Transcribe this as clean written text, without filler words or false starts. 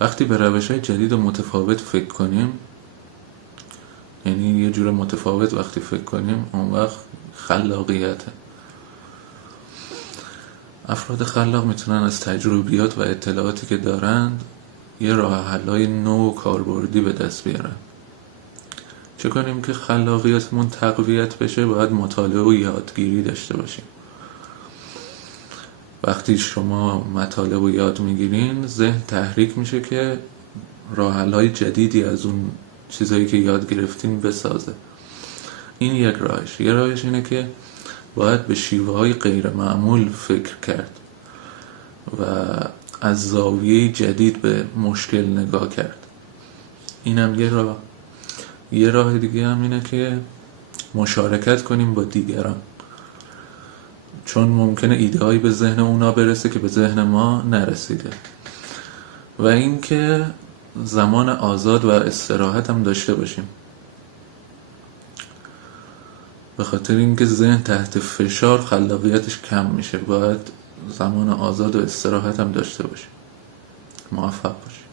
وقتی به روش‌های جدید و متفاوت فکر کنیم، یعنی یه جور متفاوت وقتی فکر کنیم، اون وقت خلاقیته. افراد خلاق میتونن از تجربیات و اطلاعاتی که دارند یه راه حل‌های نو و کاربردی به دست بیارن. چه کنیم که خلاقیتمون تقویت بشه؟ باید مطالعه و یادگیری داشته باشیم. وقتی شما مطالعه و یاد میگیرین، ذهن تحریک میشه که راه حل‌های جدیدی از اون چیزایی که یاد گرفتین بسازه. این یک راهش. یه راهش اینه که باید به شیوه‌های غیر معمول فکر کرد و از زاویه جدید به مشکل نگاه کرد. اینم یه راه. یه راه دیگه هم اینه که مشارکت کنیم با دیگران، چون ممکنه ایده هایی به ذهن اونا برسه که به ذهن ما نرسیده. و اینکه زمان آزاد و استراحت هم داشته باشیم، به خاطر اینکه ذهن تحت فشار خلاقیتش کم میشه. باید زمان آزاد و استراحت هم داشته باشیم. موفق باشیم.